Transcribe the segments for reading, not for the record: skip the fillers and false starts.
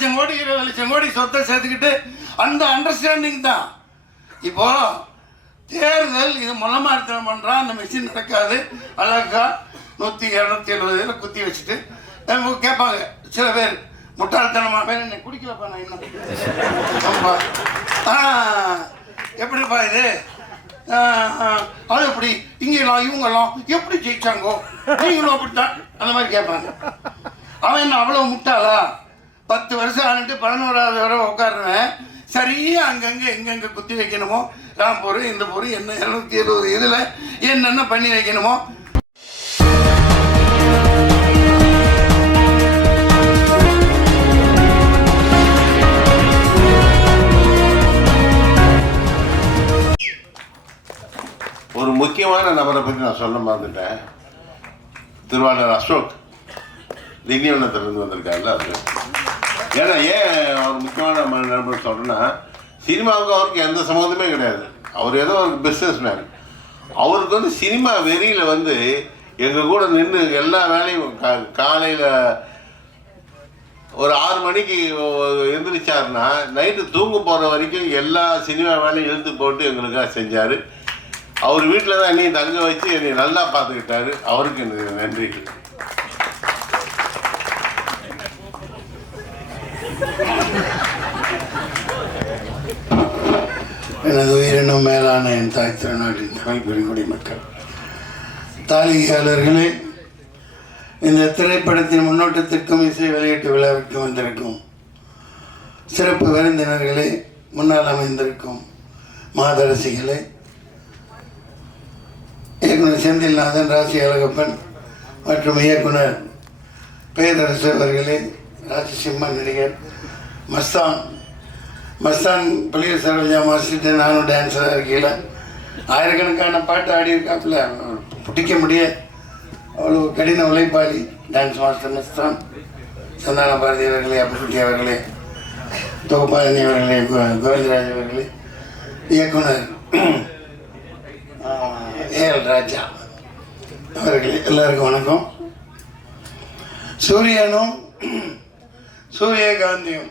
லட்சம் கோடி 20 லட்சம் கோடி சொத்தை சேர்த்துக்கிட்டு அந்த அண்டர்ஸ்டாண்டிங் தான். இப்போ தேர்தல் இது முளமார்த்தனம் பண்ணுறான், அந்த மிஷின் நடக்காது, அழகா 100 270 குத்தி வச்சுட்டு கேட்பாங்க சில பேர் முட்டாள்தனமாக பேர் என்னை குடிக்கலப்பா நான் இன்னும் எப்படிப்பா இது அது எப்படி இங்கெல்லாம் இவங்கெல்லாம் எப்படி ஜெயிச்சாங்கோ நீங்களும் அப்படித்தான் அந்த மாதிரி கேட்பாங்க. அவன் என்ன அவ்வளோ முட்டாளா? 10 வருஷம் ஆனிட்டு 11வது வரை உட்காருவேன், சரியா அங்கங்கே எங்கெங்கே குத்தி வைக்கணுமோ ராம்பூர் இந்த பூர் என்ன 270 இதில் என்னென்ன பண்ணி வைக்கணுமோ. ஒரு முக்கியமான நபரை பற்றி நான் சொல்ல மறந்துட்டேன். திருவாளர் அசோக் திண்டிவனத்திலிருந்து வந்திருக்காருல்ல, அது ஏன்னா ஏன் ஒரு முக்கியமான நபர் சொல்கிறேன்னா, சினிமாவுக்கு அவருக்கு எந்த சம்மந்தமே கிடையாது. அவர் ஏதோ ஒரு பிஸ்னஸ் மேன். அவருக்கு வந்து சினிமா வெறியில் வந்து எங்கள் கூட நின்று எல்லா வேலையும் காலையில் ஒரு 6 மணிக்கு எழுந்திரிச்சாருன்னா நைட்டு தூங்க போகிற வரைக்கும் எல்லா சினிமா வேலையும் இழுத்து போட்டு எங்களுக்காக செஞ்சார். அவர் வீட்டில் தான் என்னையும் தங்க வச்சு என்னை நல்லா பார்த்துக்கிட்டாரு. அவருக்கு எனக்கு நன்றி. எனது உயிரினும் மேலான என் தாய் திருநாட்டின் தமிழ் பெருங்குடி மக்கள், தாளிகையாளர்களே, இந்த திரைப்படத்தின் முன்னோட்டத்திற்கும் இசை வெளியீட்டு விழாவிற்கு வந்திருக்கும் சிறப்பு விருந்தினர்களே, முன்னால் அமைந்திருக்கும் மாதரசிகளே, இயக்குனர் செந்தில்நாதன், ராசி அழகப்பன் மற்றும் இயக்குனர் பேரரசு அவர்களே, ராஜசிம்மன் நடிகர் மஸ்தான் பழைய சரோஜா மாஸ்டர் நானும் டான்ஸராக இருக்கையில் ஆயிரக்கணக்கான பாட்டு ஆடியிருக்காப்புல, பிடிக்க முடியாது, அவ்வளோ கடின உழைப்பாளி டான்ஸ் மாஸ்டர் மஸ்தான். சந்தான பாரதி அவர்களே, அப்புக்குட்டி அவர்களே, தொகுப்பாளினி அவர்களே, கோவிந்தராஜ் அவர்களே, இயக்குனர் ஏஎல் ராஜா அவர்களே, எல்லாருக்கும் வணக்கம். சூரியனும் சூரியகாந்தியும்,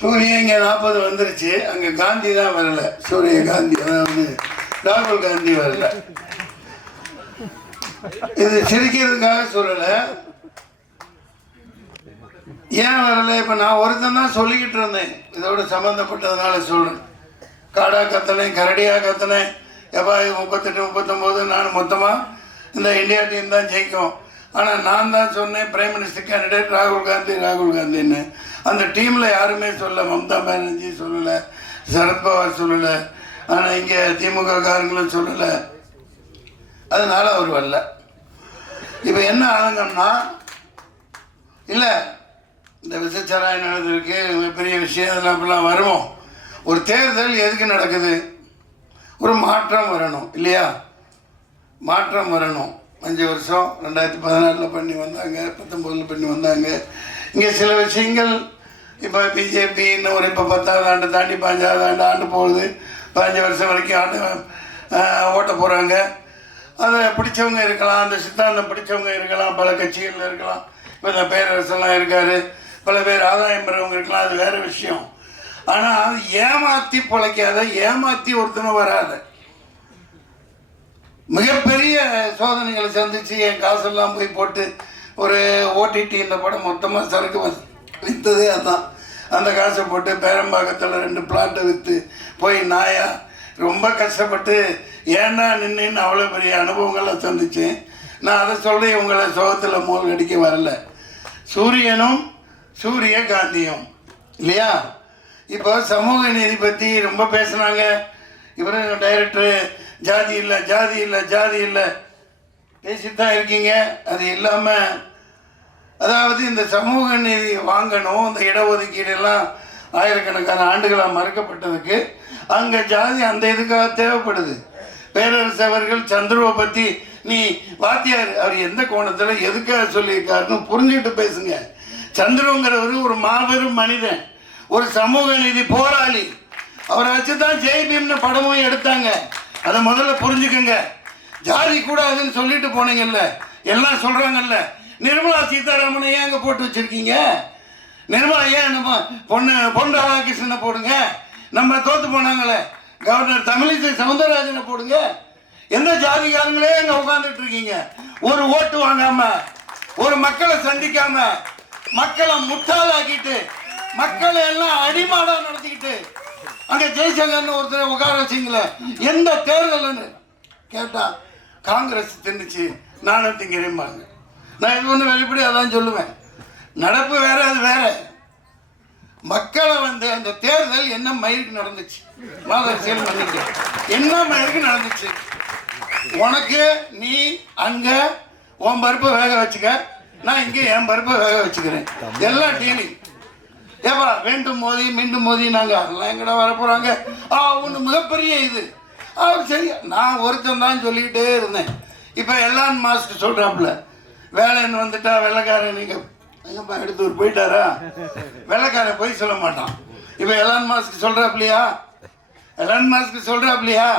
சூரியன் இங்கே 40 வந்துருச்சு, அங்கே காந்தி தான் வரல, சூரியகாந்தி அதாவது ராகுல் காந்தி வரல. இது சிரிக்கிறதுக்காக சொல்லலை, ஏன் வரல? இப்போ நான் ஒருத்தன் தான் சொல்லிக்கிட்டு இருந்தேன், இதோட சம்மந்தப்பட்டதுனால சொல்கிறேன். காடாக கத்தினேன், கரடியாக கத்தினேன், எப்பா இது 38 39 நான் மொத்தமாக இந்த இந்தியா டீம் தான் ஜெயிக்கும். ஆனால் நான் தான் சொன்னேன் பிரைம் மினிஸ்டர் கேண்டிடேட் ராகுல் காந்தின்னு. அந்த டீமில் யாருமே சொல்லலை, மம்தா பானர்ஜி சொல்லலை, சரத்பவார் சொல்லலை, ஆனால் இங்கே திமுக காரங்களும் சொல்லலை. அதனால் அவர் வரல. இப்போ என்ன ஆளுங்கன்னா, இல்லை இந்த விசச்சாராயம் நடந்திருக்கு, பெரிய விஷயம், அதெல்லாம் இப்பெல்லாம் வருவோம். ஒரு தேர்தல் எதுக்கு நடக்குது? ஒரு மாற்றம் வரணும் இல்லையா? மாற்றம் வரணும். 5 வருஷம் 2014 பண்ணி வந்தாங்க, 19 பண்ணி வந்தாங்க. இங்கே சில விஷயங்கள் இப்போ பிஜேபி இன்னும் ஒரு இப்போ 10வது ஆண்டு தாண்டி 15வது ஆண்டு போகுது, 15 வருஷம் வரைக்கும் ஓட்ட போகிறாங்க. அதை பிடிச்சவங்க இருக்கலாம், அந்த சித்தாந்தம் பிடிச்சவங்க இருக்கலாம், பல கட்சிகளில் இருக்கலாம். இப்போ இந்த பேரரசெல்லாம் இருக்கார், பல பேர் ஆதாயம் பெறவங்க இருக்கலாம், அது வேறு விஷயம். ஆனால் ஏமாற்றி பிழைக்காத, ஏமாற்றி ஒருத்தனும் வராத, மிகப்பெரிய சோதனைகளை சந்தித்து என் காசெல்லாம் போய் போட்டு ஒரு ஓடிடி இந்த படம் மொத்தமாக சரக்கு விற்றதே அதுதான். அந்த காசை போட்டு பேரம்பாக்கத்தில் 2 பிளாட்டை விற்று போய் நாயா ரொம்ப கஷ்டப்பட்டு ஏன்னா நின்று அவ்வளோ பெரிய அனுபவங்களை சந்தித்தேன். நான் அதை சொல்லி உங்களை சோகத்தில் மூல் அடிக்க வரல. சூரியனும் சூரியகாந்தியும் இல்லையா? இப்போ சமூக நீதி பற்றி ரொம்ப பேசுனாங்க. இவரும் டைரக்டரு ஜாதி இல்லை பேசித்தான் இருக்கீங்க. அது இல்லாமல் அதாவது இந்த சமூக நீதி வாங்கணும், இந்த இடஒதுக்கீடெல்லாம் ஆயிரக்கணக்கான ஆண்டுகளாக மறுக்கப்பட்டதுக்கு அங்கே ஜாதி அந்த இதுக்காக தேவைப்படுது. பேரரசு அவர்கள் சந்துருவை பற்றி நீ வாத்தியார் அவர் எந்த கோணத்தில் எதுக்காக சொல்லியிருக்காருன்னு புரிஞ்சுக்கிட்டு பேசுங்க. சந்துருங்கிறவர் ஒரு மாபெரும் மனிதன், ஒரு சமூக நீதி போராளி. அவரை வச்சு தான் ஜெய்பீம்னு படமும் எடுத்தாங்க. அதை முதல்ல புரிஞ்சுக்கங்க. ஜாதி கூடாதுன்னு சொல்லிட்டு போனீங்கல்ல, எல்லாம் சொல்கிறாங்கல்ல, நிர்மலா சீதாராமனை ஏன் அங்கே போட்டு வச்சிருக்கீங்க? நிர்மலா ஏன் நம்ம பொன் ராதாகிருஷ்ணனை போடுங்க. நம்ம தோத்து போனாங்களே கவர்னர் தமிழிசை சவுந்தரராஜனை போடுங்க. எந்த ஜாதிகாரங்களே அங்கே உட்காந்துட்டு இருக்கீங்க? ஒரு ஓட்டு வாங்காம, ஒரு மக்களை சந்திக்காம, மக்களை முட்டாளாக்கிட்டு, மக்களை எல்லாம் அடிமாடா நடத்திக்கிட்டு அங்கே ஜெய்சங்கர்னு ஒருத்தரை உட்கார வச்சிங்களே. எந்த தேர்தல்னு கேட்டா காங்கிரஸ் தின்னுச்சு, நானும் திங்கிறேம்பாங்க. நான் இது ஒன்று வெளிப்படி அதான் சொல்லுவேன். நடப்பு வேற, அது வேற. மக்களை அந்த தேர்தல் என்ன மயிருக்கு நடந்துச்சு, மாதரசியல் பண்ணிட்டு என்ன மயிருக்கு நடந்துச்சு. உனக்கு நீ அங்க உன் பருப்பை வேக வச்சுக்க, நான் இங்கே என் பருப்பை வேக வச்சுக்கிறேன். எல்லாம் டீலிங். ஏப்பா வேண்டும் மோதி மீண்டும் மோதி நாங்கள் அதெல்லாம் எங்கடா வரப்போறாங்க. ஒன்று மிகப்பெரிய இது. சரி, நான் ஒருத்தன் தான் சொல்லிக்கிட்டே இருந்தேன். இப்போ எலான் மாஸ்க் சொல்கிறாப்புல, வேலைன்னு வந்துட்டா வெள்ளைக்காரன் நீங்கள் எங்கப்பா எடுத்து போயிட்டாரா? வெள்ளைக்காரன் போய் சொல்ல மாட்டான். இப்போ எலான் மாஸ்க் சொல்கிறாப்லையா? எலான் மாஸ்க் சொல்கிறாப்லையா?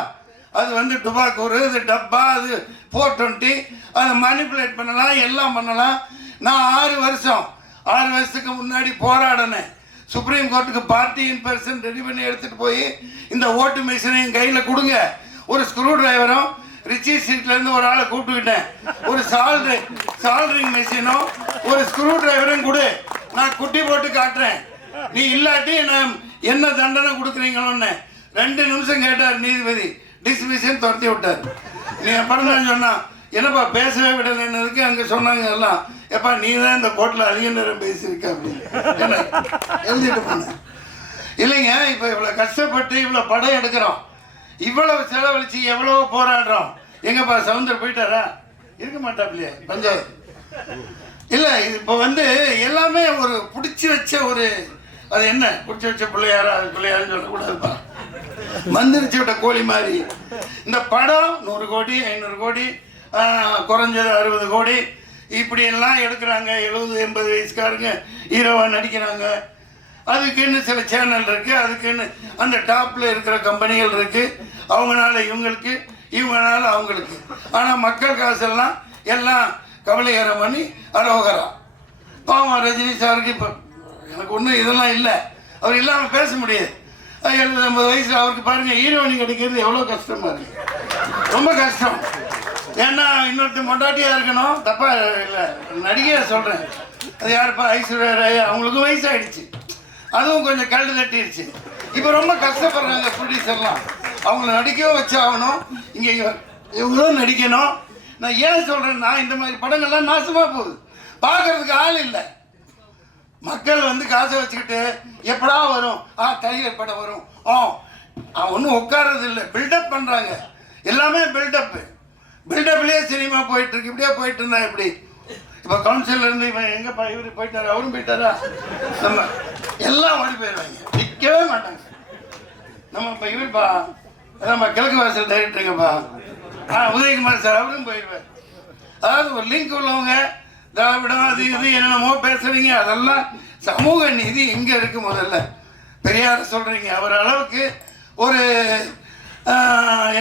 அது டுபாக்கூர், அது டப்பா, அது 420, அதை மேனிப்புலேட் பண்ணலாம், எல்லாம் பண்ணலாம். நான் 6 வருஷத்துக்கு முன்னாடி போராடினேன். சுப்ரீம் கோர்ட்டுக்கு பார்ட்டி இன் பர்சன் ரெடி பண்ணி எடுத்துகிட்டு போய் இந்த ஓட்டு மிஷினையும் கையில் கொடுங்க, ஒரு ஸ்க்ரூ டிரைவரும் ரிச்சி ஸ்ட்ரீட்லேருந்து ஒரு ஆளை கூப்பிட்டுக்கிட்டேன், ஒரு சால்ட்ரிங் மிஷினும் ஒரு ஸ்க்ரூ டிரைவரும் கொடு, நான் குட்டி போட்டு காட்டுறேன், நீ இல்லாட்டி நான் என்ன தண்டனை கொடுக்குறீங்களோன்னு 2 நிமிஷம் கேட்டார் நீதிபதி. டிஸ்மிஷன் துரத்தி விட்டார். நீ படம் சொன்னா என்னப்பா பேசவே விடலைன்னதுக்கு அங்கே சொன்னாங்க எல்லாம், எப்பா நீ தான் இந்த கோர்ட்டில் அதிக நேரம் பேசியிருக்க அப்படின்னு எழுதிட்டு போன. இல்லைங்க, இப்போ இவ்வளோ கஷ்டப்பட்டு இவ்வளோ படம் எடுக்கிறோம், இவ்வளவு செலவழிச்சு எவ்வளோ போராடுறோம். எங்கப்பா சவுந்தர் போயிட்டாரா? இருக்க மாட்டாப்லையே பஞ்சாயத்து. இல்லை, இப்போ எல்லாமே ஒரு பிடிச்சி வச்ச ஒரு, அது என்ன பிடிச்சி வச்ச பிள்ளையாரா, அது பிள்ளையாருன்னு சொல்லக்கூடாதுப்பா, மந்திரிச்சு விட்ட கோழி மாதிரி. இந்த படம் 100 கோடி 500 கோடி குறைஞ்சது 60 கோடி இப்படியெல்லாம் எடுக்கிறாங்க. 70-80 வயசுக்காரங்க ஹீரோவாக நடிக்கிறாங்க. அதுக்குன்னு சில சேனல் இருக்குது, அதுக்குன்னு அந்த டாப்பில் இருக்கிற கம்பெனிகள் இருக்குது. அவங்களால இவங்களுக்கு, இவங்களால அவங்களுக்கு. ஆனால் மக்கள் காசெல்லாம் எல்லாம் கவலைகரம் பண்ணி அரோகரா. பாவம் ரஜினி சாருக்கு இப்போ எனக்கு ஒன்றும் இதெல்லாம் இல்லை, அவர் இல்லாமல் பேச முடியாது. 70-80 வயசு அவருக்கு பாருங்கள், ஹீரோயினி கிடைக்கிறது எவ்வளோ கஷ்டமாக இருக்குது, ரொம்ப கஷ்டம். ஏன்னா இன்னொருத்தர் மொண்டாட்டியாக இருக்கணும், தப்பாக இல்லை, நடிகையாக சொல்கிறேன். அது யாருப்பா, ஐஸ்வர்யா ராய், அவங்களுக்கும் வயசாகிடுச்சு, அதுவும் கொஞ்சம் கல்டு தட்டிடுச்சு. இப்போ ரொம்ப கஷ்டப்படுறாங்க ப்ரொடியூசர்லாம், அவங்கள நடிக்கவும் வச்சாகணும், இங்கே இவங்களும் நடிக்கணும். நான் ஏன் சொல்கிறேன்னா, இந்த மாதிரி படங்கள்லாம் நாசமாக போகுது, பார்க்கறதுக்கு ஆள் இல்லை. மக்கள் காசை வச்சுக்கிட்டு எப்படா வரும், டைகர் படம் வரும், ஒன்றும் உட்கார்றது இல்லை, பில்டப் பண்ணுறாங்க. எல்லாமே பில்டப்லேயே சினிமா போயிட்டு இருக்கு. இப்படியே போயிட்டு இருந்தா எப்படி? இப்போ கவுன்சிலர் இருந்து இவன் எங்கப்பா இவரு போயிட்டாரா, அவரும் போயிட்டாரா, நம்ம எல்லாம் ஓடி போயிடுவாங்க, நிற்கவே மாட்டாங்க. நம்ம இப்போ இவருப்பா நம்ம கிழக்கு வாசல் டைரக்டருங்கப்பா உதயகுமார் சார், அவரும் போயிடுவார். அதாவது ஒரு லிங்க் உள்ளவங்க திராவிடம் அது இது என்னென்னமோ பேசுறீங்க, அதெல்லாம் சமூக நீதி எங்கே இருக்கு? முதல்ல பெரியார் சொல்றீங்க, அவர் அளவுக்கு ஒரு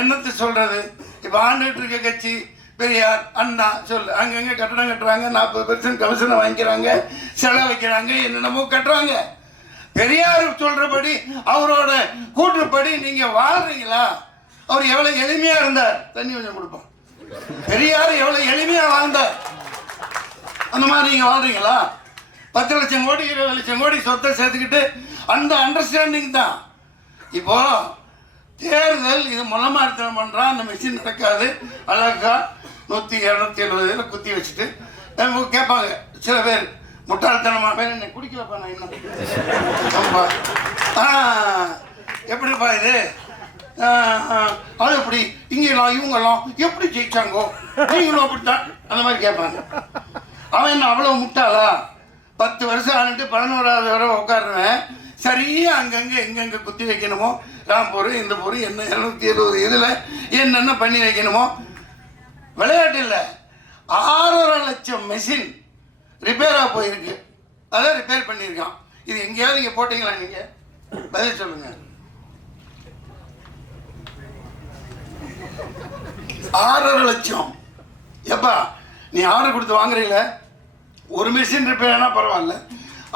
என்னத்தை சொல்றது. இப்போ ஆண்டுகிட்டு இருக்க கட்சி பெரியார், அண்ணா சொல்லு, அங்கங்கே கட்டடம் கட்டுறாங்க, 40% கமிஷனை வாங்கிக்கிறாங்க, செலவு வைக்கிறாங்க, என்னென்னமோ கட்டுறாங்க. பெரியார் சொல்றபடி, அவரோட கூற்றுப்படி நீங்க வாழ்றீங்களா? அவர் எவ்வளவு எளிமையா இருந்தார், தண்ணி கொஞ்சம் கொடுப்போம். பெரியார் எவ்வளவு எளிமையா வாழ்ந்தார், அந்த மாதிரி நீங்க வாழ்றீங்களா? 10 லட்சம் கோடி 20 லட்சம் கோடி சொத்தை சேர்த்துக்கிட்டு அந்த அண்டர்ஸ்டாண்டிங் தான். இப்போ தேர்தல் இது முளமார்த்தனம் பண்றான், அந்த மிஷின் நடக்காது. அழகா 100-270 குத்தி வச்சுட்டு கேட்பாங்க சில பேர், முட்டாள்தனமாக பேர் என்ன குடிக்கலப்பா நான் இன்னும் எப்படிப்பா இது, அது எப்படி இங்கெல்லாம் இவங்கெல்லாம் எப்படி ஜெயிச்சாங்கோ, நீங்களும் அப்படித்தான், அந்த மாதிரி கேட்பாங்க. அவன் என்ன அவ்வளோ முட்டாளா? 10 வருஷம் ஆனிட்டு 11வது வரை உட்காருவேன், சரியாக அங்கங்கே எங்கெங்கே குத்தி வைக்கணுமோ, ராம்பூர் இந்த பூர் என்ன 270 இதில் என்னென்ன பண்ணி வைக்கணுமோ. விளையாட்டு இல்லை, 6.5 லட்சம் மெஷின் ரிப்பேராக போயிருக்கு, அதை ரிப்பேர் பண்ணியிருக்கான். இது எங்கேயாவது இங்கே போட்டீங்களா? நீங்கள் பதில் சொல்லுங்க. 6.5 லட்சம் எப்பா நீ ஆர்டர் கொடுத்து வாங்குறீங்கள, ஒரு மிஷின் ரிப்பேர் ஆனால் பரவாயில்ல,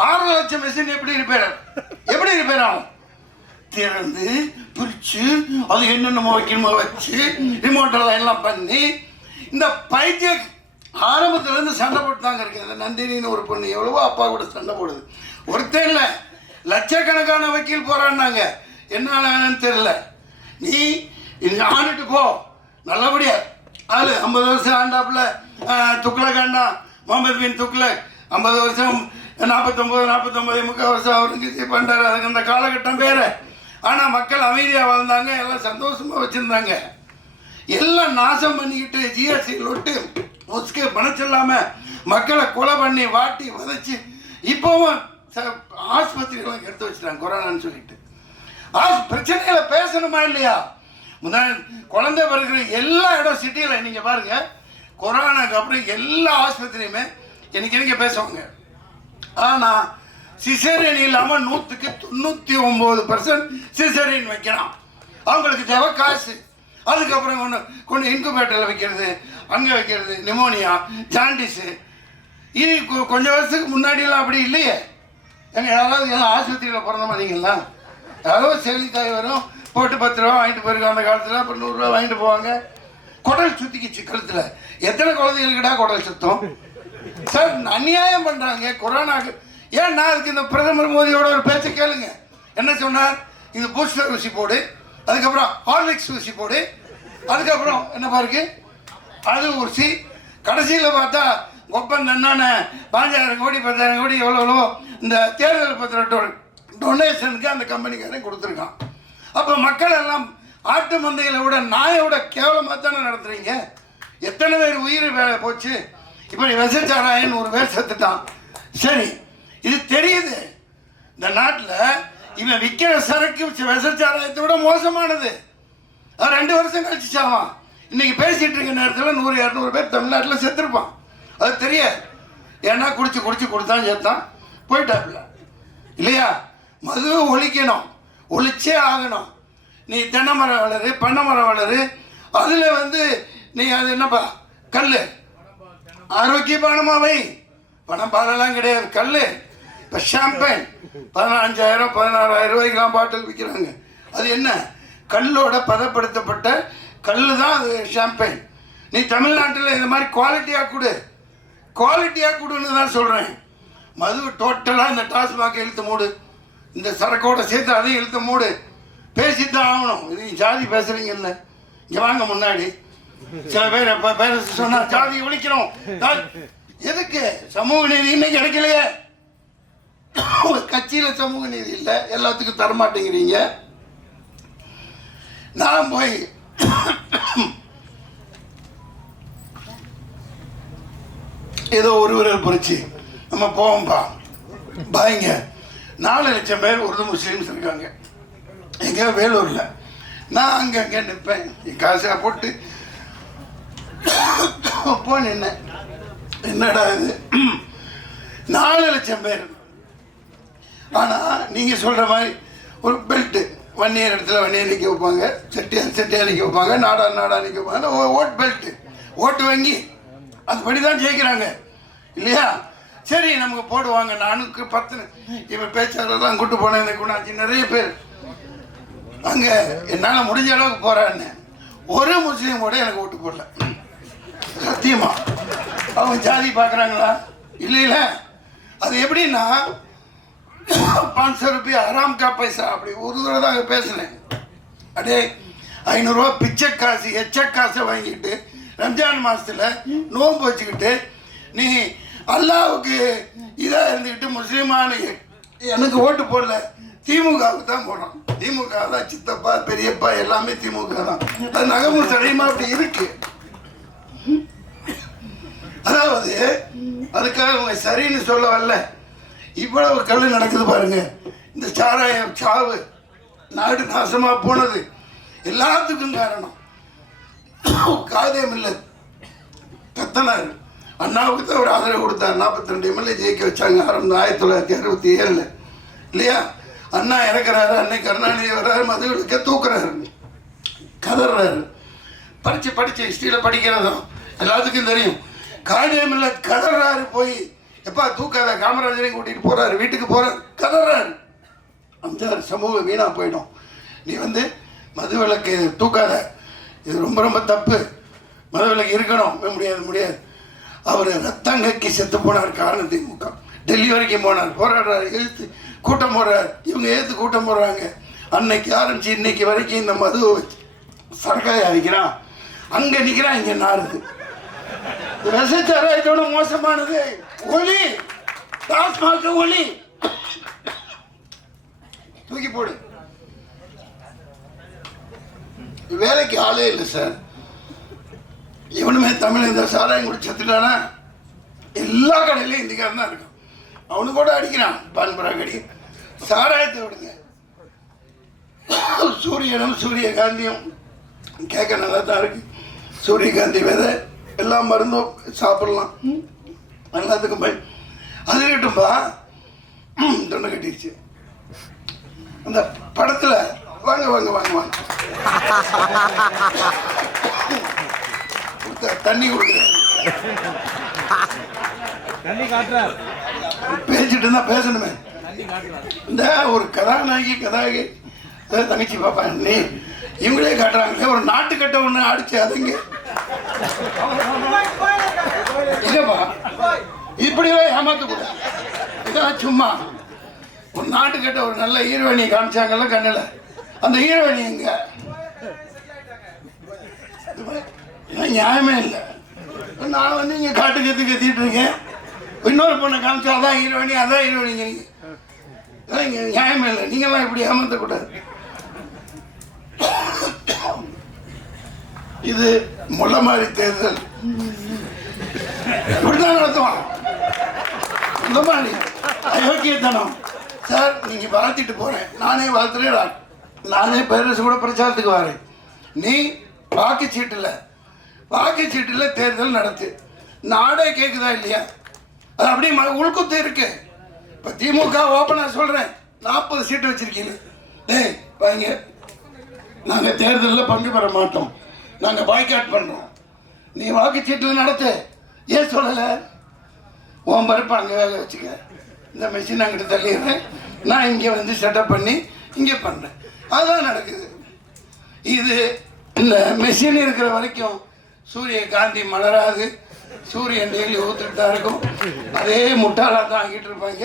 6 லட்சம் மிஷின் எப்படி ரிப்பேர் ஆகும்? திறந்து பிரித்து அது என்னென்னமோ வைக்கணுமோ வச்சு ரிமோட்டெல்லாம் எல்லாம் பண்ணி இந்த பைத்திய ஆரம்பத்துலேருந்து சண்டை போட்டு தாங்க இருக்கு. அந்த நந்தினின்னு ஒரு பொண்ணு எவ்வளவோ அப்பா கூட சண்டை போடுது. ஒருத்தர் இல்லை, லட்சக்கணக்கான வக்கீல் போகிறான்னாங்க. என்ன தெரியல. நீ ஆண்டுட்டு போ நல்லபடியா. ஆளு 50 வருஷம் ஆண்டாப்புல துக்ளக் ஆண்டா முகமது பின் துக்ளக் 50 வருஷம் 49 முக்கால் வருஷம் அவருக்கு பண்ணுறாரு. அதுக்கு அந்த காலகட்டம் வேறு. ஆனால் மக்கள் அமைதியாக வாழ்ந்தாங்க, எல்லாம் சந்தோஷமாக வச்சுருந்தாங்க. எல்லாம் நாசம் பண்ணிக்கிட்டு ஜிஎஸ்டி லொட்டு முஸ்கே பணச்சில்லாமல் மக்களை கொலை பண்ணி வாட்டி வதைச்சு இப்போவும் ஆஸ்பத்திரிகளாம் எடுத்து வச்சுட்டாங்க கொரோனான்னு சொல்லிட்டு. பிரச்சனைகளை பேசணுமா இல்லையா? குழந்தை பிறகு எல்லா இடம் சிட்டியில் நீங்கள் பாருங்கள், கொரோனாக்கு அப்புறம் எல்லா ஆஸ்பத்திரியுமே எனக்கு பேசுவாங்க. ஆனால் சிசேரியன் இல்லாமல் 100க்கு 99% சிசேரியன் வைக்கலாம். அவங்களுக்கு தேவை காசு. அதுக்கப்புறம் கொண்டு இன்குபேட்டரில் வைக்கிறது, அங்கே வைக்கிறது, நிமோனியா, ஜாண்டிஸு. இது கொஞ்சம் வருஷத்துக்கு முன்னாடியெல்லாம் அப்படி இல்லையே. யாராவது ஆஸ்பத்திரியில் பிறந்த மாதிரிங்களா? யாராவது செவிலித்தாய் வரும், போட்டு 10 ரூபா வாங்கிட்டு போயிருக்கோம். அந்த காலத்தில் அப்புறம் 100 ரூபா வாங்கிட்டு போவாங்க. குடல் சுற்றிக்கிச்சு கழுத்தில். எத்தனை குழந்தைகளுக்குடா குடல் சுத்தம்? சார் அநியாயம் பண்ணுறாங்க கொரோனாக்கு. ஏன்னா அதுக்கு இந்த பிரதமர் மோடியோட ஒரு பேச்சை கேளுங்க. என்ன சொன்னார்? இது பூஸ்டர் ஊசி போடு, அதுக்கப்புறம் ஹார்லிக்ஸ் ஊசி போடு, அதுக்கப்புறம் என்ன பாருக்கு அது ஊசி. கடைசியில் பார்த்தா ஒப்பந்தம் என்னென்ன 5000 கோடி 10,000 கோடி எவ்வளோ இந்த தேர்தல் பத்திர டொனேஷனுக்கு அந்த கம்பெனிக்காரன் கொடுத்துருக்கான். அப்போ மக்கள் எல்லாம் ஆட்டு மந்தைகளை விட நாயோட கேவலமாக தானே நடத்துறீங்க. எத்தனை பேர் உயிர் வேலை போச்சு. இப்போ விசச்சாராயன்னு ஒரு பேர் செத்துட்டான். சரி, இது தெரியுது. இந்த நாட்டில் இவன் விற்கிற சரக்கு விசச்சாராயத்தை விட மோசமானது. அது 2 வருஷம் கழிச்சு சாவான். இன்னைக்கு பேசிட்டு இருக்க நேரத்தில் 100-200 பேர் தமிழ்நாட்டில் செத்துருப்பான். அது தெரியாது. ஏன்னா குடிச்சு கொடுத்தான் சேர்த்தான் போயிட்டாப்புல இல்லையா? மதுவை ஒழிக்கணும், ஒழிச்சே ஆகணும். நீ தென்னை மரம் வளரு, பண்ணை மரம் வளரு, அதில் நீ அது என்னப்பா கல் ஆரோக்கியமானமா வை. பணம் பாலெல்லாம் கிடையாது, கல். இப்போ ஷாம்பைன் 15,000 16,000 ரூபாய்க்கெலாம் பாட்டில் விற்கிறாங்க. அது என்ன? கல்லோட பதப்படுத்தப்பட்ட கல் தான் அது ஷாம்பைன். நீ தமிழ்நாட்டில் இந்த மாதிரி குவாலிட்டியாக கொடுன்னு தான் சொல்கிறேன். மது டோட்டலாக இந்த டாஸ்மாக் இழுத்து மூடு, இந்த சரக்கோட சேர்த்து அதையும் இழுத்து மூடு. பேசித்தான் ஆகணும். இது ஜாதி பேசுகிறீங்கல்ல, இங்கே வாங்க முன்னாடி. சில பேர் எப்போ பேர சொன்னால் ஜாதி ஒழிக்கிறோம். எதுக்கு? சமூக நீதி இன்னைக்கு கிடைக்கலையே. கட்சியில் சமூக நீதி இல்லை, எல்லாத்துக்கும் தரமாட்டேங்கிறீங்க. நான் போய் ஏதோ ஒரு விரல் பொறிச்சு நம்ம போவோம்பா பாய்ங்க. 4 லட்சம் பேர் உருது முஸ்லீம்ஸ் இருக்காங்க எங்கே வேலூரில். நான் அங்கே நிற்பேன், காசாக போட்டு போ நின்ன. என்னடா இது 4 லட்சம் பேர். ஆனால் நீங்கள் சொல்கிற மாதிரி ஒரு பெல்ட்டு வன்னியர் இடத்துல வன்னியர் நிற்க வைப்பாங்க, செட்டியார் நிற்க வைப்பாங்க, நாடா நிற்க வைப்பாங்க. ஓட் பெல்ட்டு, ஓட்டு வங்கி, அதுபடி தான் ஜெயிக்கிறாங்க இல்லையா? சரி, நமக்கு போடுவாங்க. நானுக்கு 10 இப்போ பேச்சாளர்லாம் கூட்டு போனேன் குணாச்சி, நிறைய பேர் அங்கே என்னால் முடிஞ்ச அளவுக்கு போகிறான்னு. ஒரு முஸ்லீம் கூட எனக்கு ஓட்டு போடல. சத்தியமா அவங்க ஜாதி பார்க்குறாங்களா? இல்லை. அது எப்படின்னா 500 ரூபாய் ஆராம் கா பைசா அப்படி ஒரு தடவை தான் பேசினேன். அடே 500 ரூபா பிச்சை காசு எச்ச காசை வாங்கிட்டு ரம்ஜான் மாதத்தில் நோன்பு வச்சுக்கிட்டு நீ அல்லாவுக்கு இதாக இருந்துக்கிட்டு முஸ்லீமான எனக்கு ஓட்டு போடல, திமுகவுக்கு தான் போடுறோம். திமுக தான், சித்தப்பா பெரியப்பா எல்லாமே திமுக தான். அது நகமும் சடையுமா அப்படி இருக்கு. அதாவது அதுக்காக அவங்க சரின்னு சொல்ல வரல. இவ்வளவு கல் நடக்குது பாருங்க. இந்த சாராயம் சாவு, நாடு நாசமாக போனது எல்லாத்துக்கும் காரணம் காதேம் இல்லை. கத்தனார் அண்ணாவுக்கு தான் ஒரு ஆதரவு கொடுத்தார். 42 எம்எல்ஏ ஜெயிக்க வச்சாங்க 1967 இல்லையா? அண்ணா இறக்குறாரு, அன்னை கருணாநிதி வர்றாரு, மதுவிலக்க தூக்குறாரு, கதறாரு. படித்து ஹிஸ்ட்ரியில் படிக்கிறதும் எல்லாத்துக்கும் தெரியும். காதேம் இல்லை கதறாரு போய் எப்பா தூக்காத, காமராஜரையும் கூட்டிகிட்டு போகிறாரு, வீட்டுக்கு போகிறார், கதறாரு. அந்த சமூகம் வீணாக போயிடும். நீ வந்து மதுவிலக்கு தூக்காத, இது ரொம்ப ரொம்ப தப்பு, மதுவிலக்கு இருக்கணும். முடியாது. அவர் ரத்தங்கக்கி செத்து போனார் காரணம் திமுக. டெல்லி வரைக்கும் போனார், போராடுறாரு, எழுத்து கூட்டம் போடுறாரு, இவங்க எழுத்து கூட்டம் போடுறாங்க. அன்னைக்கு ஆரம்பிச்சு இன்னைக்கு வரைக்கும் இந்த மதுவை வச்சு சரக்காய் அடிக்கிறான், அங்கே நிற்கிறான், இங்கே நாடுது. விஷச்சாராயத்தோட மோசமானது ஒளி, டாஸ்மாக் ஒளி, தூக்கி போடு. வேலைக்கு ஆளே இல்லை சார். இவனுமே தமிழ் இந்த சாராயம் குடி செத்துட்டானா எல்லா கடையிலையும் இந்திக்காரன் தான் இருக்கும். அவனு கூட அடிக்கிறான், பான்பராக் அடி. சாராயத்தை விடுங்க. சூரியனும் சூரியகாந்தியும் கேட்க நல்லா தான் இருக்கு. சூரியகாந்தி விதை எல்லா மருந்தும் சாப்பிடலாம், எல்லாத்துக்கும் போய் அது இருக்கட்டும்பா. தொண்டை கட்டிடுச்சு. அந்த படத்துல வாங்க வாங்க வாங்க வாங்க தண்ணி கொடுக்குறேன். பேசிட்டு இருந்தா பேசணுமே. இந்த ஒரு கதாநாயகி தங்கச்சி பாப்பா நீ இவங்களே காட்டுறாங்க. ஒரு நாட்டுக்கட்டை ஒண்ணு அடிச்சு அதுங்க இல்லப்பா, இப்படிலாம் ஏமாத்தக்கூடாது. இதான் சும்மா ஒரு நாட்டுக்கட்ட ஒரு நல்ல ஹீரோயினியை காமிச்சாங்கல்ல கண்ணில், அந்த ஹீரோயினி எங்க நியாயமே இல்லை. நான் வந்து இங்கே கத்திட்டு இருக்கேன், இன்னொரு பொண்ணை காமிச்சா அதான் ஹீரோயினி, அதான் ஹீரோயினிங்க. நீங்கள் இங்கே நியாயமே இல்லை. நீங்கள்லாம் இப்படி ஏமாற்றக்கூடாது. இது முல்லை மாதிரி தேர்தல் இப்படிதான் நடத்துவான். இந்த மாதிரி அயோக்கியத்தனம் சார். நீங்கள் வாழ்த்திட்டு போகிறேன், நானே வாழ்த்துறேன், நானே பேரரசு கூட பிரச்சாரத்துக்கு வரேன். நீ வாக்குச்சீட்டில் தேர்தல் நடத்து. நாடே கேட்குதா இல்லையா? அது அப்படியே உள்குத்து இருக்கு. இப்போ திமுக ஓப்பனாக சொல்கிறேன், 40 சீட்டு வச்சிருக்கீங்க. டேய் வாங்க, நாங்கள் தேர்தலில் பங்கு பெற மாட்டோம், நாங்கள் பாய்காட் பண்ணுறோம். நீ வாக்குச்சீட்டில் நடத்து. ஏன் சொல்லலை? உன் பருப்பு அங்கே வேக வச்சுக்க, இந்த மெஷின் அங்கிட்டு தள்ளிடுறேன், நான் இங்கே வந்து செட்டப் பண்ணி இங்கே பண்ணுறேன். அதுதான் நடக்குது. இது இந்த மெஷின் இருக்கிற வரைக்கும் சூரியகாந்தி மலராது. சூரியன் டெய்லி ஊற்றுட்டு தான் இருக்கும். அதே முட்டாளாக தான் ஆகிட்டு இருப்பாங்க.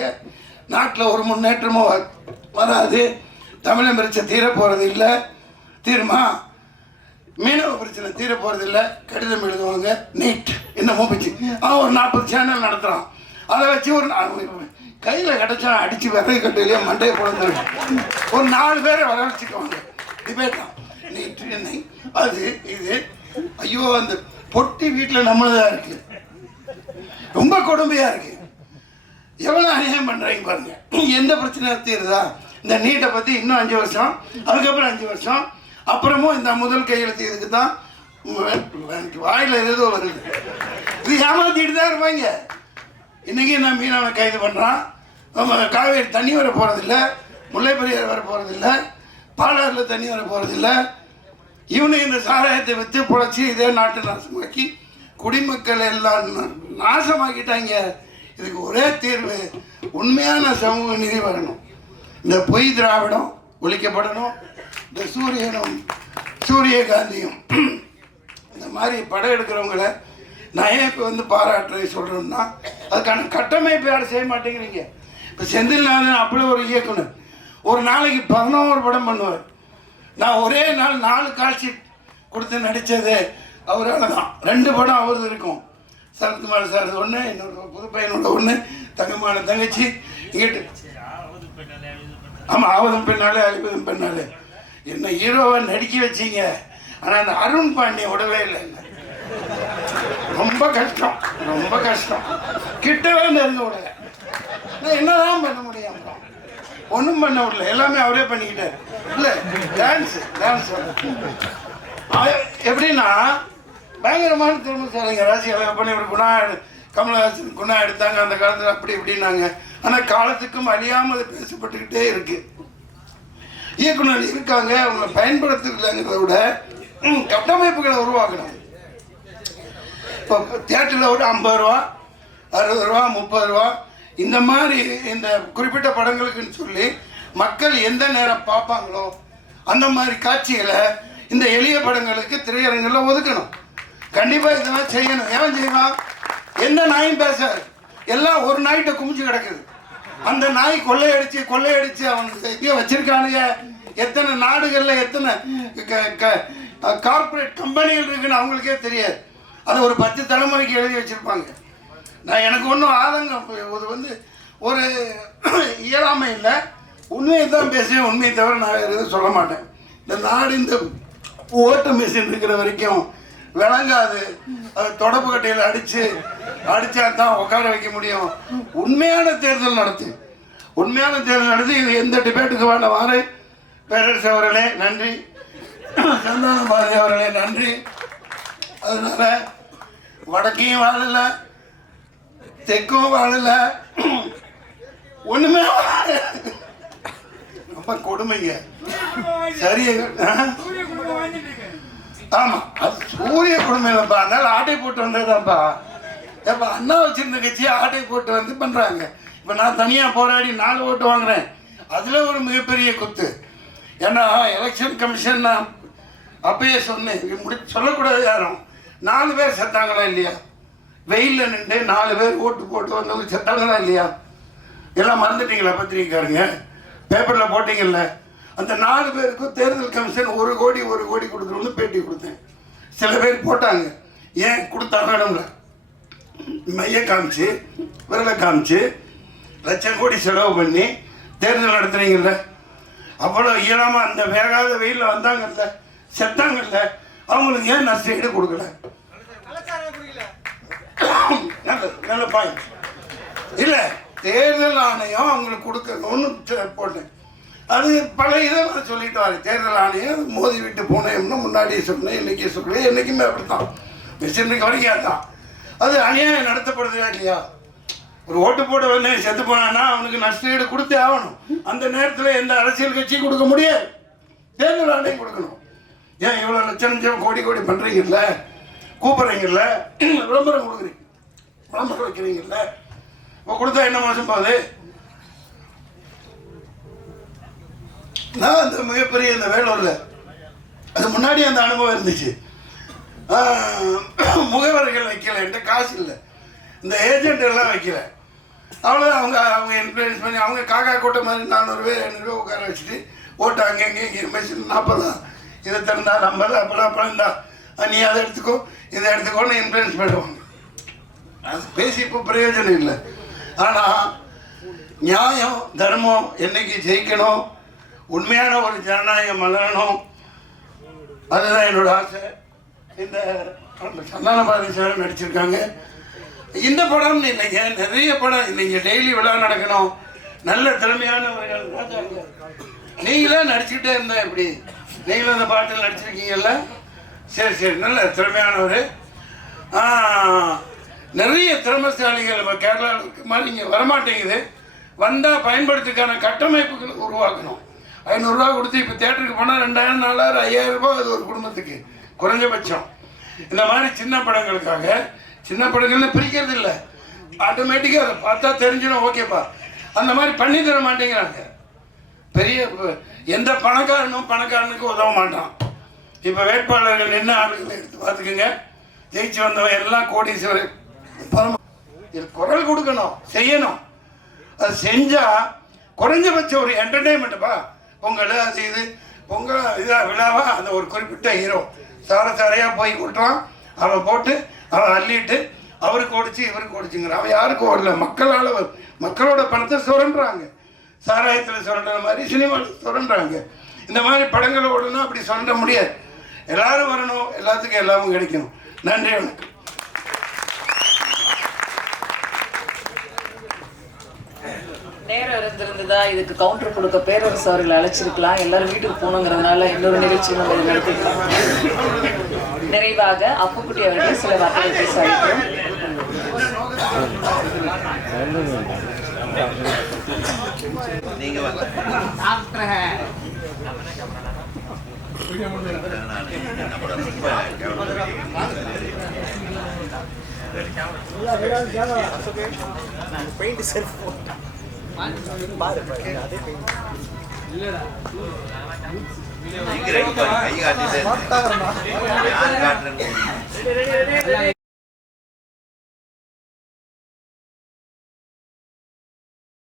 நாட்டில் ஒரு முன்னேற்றமும் வராது. தமிழன் பிரச்சனை தீர போகிறது இல்லை. தீருமா? மீனவ பிரச்சனை தீர போகிறது இல்லை. கடிதம் எழுதுவாங்க, நீட் என்ன பிச்சு அவன் ஒரு 40 சேனல் நடத்துகிறான். அதை வச்சு ஒரு கையில் கிடச்சா அடித்து விறகு கட்டையிலேயே மண்டையை குழந்தை ஒரு 4 பேரை வர வச்சுக்குவாங்க. டிபேட்டான் நீட் என்ன அது இது. ஐயோ, அந்த பொட்டி வீட்டில் நம்மளதான் இருக்கு. ரொம்ப கொடுமையாக இருக்கு. எவ்வளோ அநியாயம் பண்ணுறாங்க பாருங்க. எந்த பிரச்சனை தீருதா? இந்த நீட்டை பற்றி இன்னும் 5 வருஷம், அதுக்கப்புறம் 5 வருஷம், அப்புறமும் இந்த முதல் கையெழுத்து இதுக்கு தான் வாயில் ஏதோ வருது. இது ஏமாத்திட்டு தான் இருப்பாங்க. இன்றைக்கி நான் மீனவனை கைது பண்ணுறான். காவேரி தண்ணி வர போகிறதில்ல, முல்லை பெரியார் வர போகிறதில்ல, பாலாறில் தண்ணி வர போகிறதில்ல. இவனு இந்த சாராயத்தை விற்று பொழைச்சி இதே நாட்டை நாசமாக்கி குடிமக்கள் எல்லாம் நாசமாக்கிட்டாங்க. இதுக்கு ஒரே தீர்வு, உண்மையான சமூக நீதி வரணும். இந்த பொய் திராவிடம் ஒழிக்கப்படணும். இந்த சூரியகாந்தியும் இந்த மாதிரி படம் எடுக்கிறவங்கள நான் ஏன் இப்போ வந்து பாராட்டுறதை சொல்கிறேன்னா, அதுக்கான கட்டமைப்பு யாரும் செய்ய மாட்டேங்கிறீங்க. இப்போ செந்தில்நாதன் அப்படி ஒரு இயக்குனர் ஒரு நாளைக்கு 11 படம் பண்ணுவார். நான் ஒரே நாள் 4 காட்சி கொடுத்து நடித்தது அவரால் தான். 2 படம் அவரது இருக்கும். சரத்குமார் சார் ஒன்று, என்னோட புது பையனோட ஒன்று, தங்கமான தங்கச்சி. இங்கிட்டு ஆமாம், ஆவதும் பெண்ணாலே அழிவதும் பெண்ணாலே என்ன ஹீரோவை நடிக்க வச்சிங்க. ஆனால் அந்த அருண் பாண்டிய விடவே இல்லை. ரொம்ப கஷ்டம், ரொம்ப கஷ்டம். கிட்டவே நெருங்க விடல. நான் என்னதான் பண்ண முடியும்? ஒன்றும் பண்ண விடல, எல்லாமே அவரே பண்ணிக்கிட்டார். இல்லை டான்ஸ் எப்படின்னா பயங்கரமான திறமைசாலிங்க. ராசியாக பண்ணி ஒரு கமலஹாசன் குணா எடுத்தாங்க அந்த காலத்தில், அப்படி இப்படின்னாங்க. ஆனால் காலத்துக்கும் அழியாமல் பேசப்பட்டுக்கிட்டே இருக்கு. இயக்குனர் இருக்காங்க, அவங்க பயன்படுத்துகிறாங்கிறத விட கட்டமைப்புகளை உருவாக்கணும். இப்போ தியேட்டரில் ஒரு 50 ரூபா 60 ரூபா 30 ரூபா இந்த மாதிரி இந்த குறிப்பிட்ட படங்களுக்குன்னு சொல்லி மக்கள் எந்த நேரம் பார்ப்பாங்களோ அந்த மாதிரி காட்சிகளை இந்த எளிய படங்களுக்கு திரையரங்கில் ஒதுக்கணும். கண்டிப்பாக இதெல்லாம் செய்யணும். ஏன் செய்வான்? எந்த நாயும் பேசாது, எல்லாம் ஒரு நாய்கிட்ட குமிச்சு கிடக்குது. அந்த நாய் கொள்ளையடிச்சு அவனுக்கு இங்கே வச்சிருக்கானுங்க. எத்தனை நாடுகளில் எத்தனை கார்பரேட் கம்பெனிகள் இருக்குன்னு அவங்களுக்கே தெரியாது. அது ஒரு 10 தலைமுறைக்கு எழுதி வச்சுருப்பாங்க. நான் எனக்கு ஒன்றும் ஆதங்கம், அது ஒரு இயலாமை இல்லை. உண்மையை தான் பேசுவேன், உண்மையை தவிர நான் வேறு எதுவும் சொல்ல மாட்டேன். இந்த நாடு இந்த ஓட்டு மிஷின் இருக்கிற வரைக்கும் விளங்காது. அது தொடப்பு கட்டையில் அடித்தா தான் உட்கார வைக்க முடியும். உண்மையான தேர்தல் நடத்தி இது எந்த டிபேட்டுக்கு வாரு. பேரரசு அவர்களே நன்றி, சந்தான பாரதி அவர்களே நன்றி. அதனால வடக்கையும் வாழலை, தெற்கும் வாழலை, ஒன்றுமே ரொம்ப கொடுமைங்க. சரியா? ஆமாம், அது சூரிய கொடுமை இல்லைப்பா. அதனால ஆட்டை போட்டு வந்ததுதான்ப்பா. ஏப்பா அண்ணா வச்சிருந்த கட்சியை ஆட்டை போட்டு வந்து பண்ணுறாங்க. இப்போ நான் தனியாக போராடி 4 ஓட்டு வாங்குறேன். அதில் ஒரு மிகப்பெரிய குத்து. ஏன்னா எலெக்ஷன் கமிஷன் நான் அப்பயே சொன்னேன், சொல்லக்கூடாது யாரும். 4 பேர் செத்தாங்களா இல்லையா? வெயிலில் நின்று 4 பேர் ஓட்டு போட்டு வந்தவங்க செத்தாங்களா இல்லையா? எல்லாம் மறந்துட்டீங்களா? பத்திரிக்கைக்காரங்க பேப்பரில் போட்டிங்கல்ல. அந்த 4 பேருக்கும் தேர்தல் கமிஷன் 1 கோடி கொடுக்குறோன்னு பேட்டி கொடுத்தேன். சில பேர் போட்டாங்க, ஏன் கொடுத்தாங்கன்னு மைய காமிச்சு விரலை காமிச்சு லட்சம் கோடி செலவு பண்ணி தேர்தல் நடத்துறீங்கல்ல. அவ்வளோ இயலாமல் அந்த வேகாத வெயிலில் வந்தாங்கல்ல, செத்தாங்கல்ல, அவங்களுக்கு ஏன் நஷ்டஈடு கொடுக்கல? நல்ல பாயிண்ட் இல்லை. தேர்தல் ஆணையம் அவங்களுக்கு கொடுக்கணும்னு போட்டேன். அது பல இதை நான் சொல்லிட்டு வரேன். தேர்தல் ஆணையம் மோதி விட்டு போனேன்னு முன்னாடியே சொன்னேன், இன்றைக்கி சொல்கிறேன், என்றைக்குமே அப்படித்தான். மிஷினுக்கு வரைக்கும் தான் அது அநியாயம் நடத்தப்படுதா இல்லையா? ஒரு ஓட்டு போட வந்து செத்து போனான்னா அவனுக்கு நஷ்டஈடு கொடுத்தே ஆகணும். அந்த நேரத்தில் எந்த அரசியல் கட்சியும் கொடுக்க முடியாது, தேர்தல் ஆணையம் கொடுக்கணும். ஏன் இவ்வளோ லட்சம் கோடி பண்ணுறீங்கல்ல, கூப்பிட்றீங்கல்ல, விளம்பரம் கொடுக்குறீங்க, விளம்பரம் வைக்கிறீங்கல்ல, இப்போ கொடுத்தா என்ன மோசம் போகுது? நான் அந்த மிகப்பெரிய இந்த வேலூரில் அது முன்னாடி அந்த அனுபவம் இருந்துச்சு. முகவர்கள் வைக்கல, என்கிட்ட காசு இல்லை, இந்த ஏஜென்ட் எல்லாம் வைக்கல. அவ்வளோ அவங்க இன்ஃப்ளூயன்ஸ் பண்ணி அவங்க காக்கா கூட்ட மாதிரி 400 பேர் 500 ரூபா உட்கார வச்சுட்டு ஓட்டு அங்கங்கே மெஷின் 40 இதை தந்தா 50 அப்புறம் இந்தா நீ அதை எடுத்துக்கோ இதை எடுத்துக்கோன்னு இன்ஃப்ளூயன்ஸ் பண்ணுவாங்க. அது பேசி இப்போ பிரயோஜனம் இல்லை. ஆனால் நியாயம் தர்மம் என்னைக்கு ஜெயிக்கணும், உண்மையான ஒரு ஜனநாயகம் மலரணும், அதுதான் என்னோட ஆசை. இந்த சந்தான பாரதி சார் நடிச்சிருக்காங்க. இந்த படம் இல்லைங்க, நிறைய படம் இல்லைங்க. டெய்லி விழா நடக்கணும், நல்ல திறமையானவர்கள். நீங்களே நடிச்சுக்கிட்டே இருந்தா எப்படி? நீங்களும் அந்த பாட்டில் நடிச்சிருக்கீங்கல்ல, சரி நல்ல திறமையானவர். நிறைய திறமைசாலிகள் நம்ம கேரளாவுக்கு மாதிரி இங்கே வரமாட்டேங்குது. வந்தால் பயன்படுத்துக்கான கட்டமைப்புகளை உருவாக்கணும். 500 ரூபா கொடுத்து இப்போ தேட்டருக்கு போனால் 2000 4000 5000 ரூபாய் அது ஒரு குடும்பத்துக்கு குறைஞ்சபட்சம். இந்த மாதிரி சின்ன படங்களுக்காக, சின்ன படங்கள்னு பிரிக்கிறது இல்லை, ஆட்டோமேட்டிக்காக அதை பார்த்தா தெரிஞ்சிடும், ஓகேப்பா, அந்த மாதிரி பண்ணி தர மாட்டேங்கிறாங்க. பெரிய எந்த பணக்காரனுக்கு உதவ மாட்டான். இப்போ வேட்பாளர்கள் என்ன ஆளுகளை எடுத்து பார்த்துக்குங்க, ஜெயிச்சு வந்தவன் எல்லாம் கோடீஸ்வரர். இது குரல் கொடுக்கணும், செய்யணும். அது செஞ்சால் குறைஞ்சபட்சம் ஒரு என்டர்டெயின்மெண்ட்டுப்பா. பொங்கல் அது இது பொங்கல் இதாக விழாவா அந்த ஒரு குறிப்பிட்ட ஹீரோ சாரையாக போய் கொட்டுறான், அவன் போட்டு அவன் அள்ளிட்டு அவருக்கு ஓடிச்சு இவருக்கு ஓடிச்சுங்கிற. அவன் யாருக்கும் ஓடல, மக்களோட பணத்தை சுரண்டுறாங்க. சாராயத்தில் சுரண்டுற மாதிரி சினிமாவில் சுரண்டுறாங்க. இந்த மாதிரி படங்களை ஓடணும், அப்படி சுரண்ட முடியாது. எல்லாரும் வரணும், எல்லாத்துக்கும் எல்லாமும் கிடைக்கணும். நன்றி, வணக்கம். நேரம் இருந்திருந்ததா இதுக்கு கவுண்டர் கொடுக்க பேரரசு அவர்கள் அழைச்சிருக்கலாம். எல்லாரும் வீட்டுக்கு போகணுங்கிறதுனால இன்னொரு நிகழ்ச்சி நம்ம நடத்திக்கலாம். நிறைவாக அப்புக்குட்டி அவர்கள் சில வார்த்தைகள் பேச அழைக்கிறோம். பெயிண்ட் செல்ஃப் பாரு அதே பெயிண்ட் கை காட்டிட்டு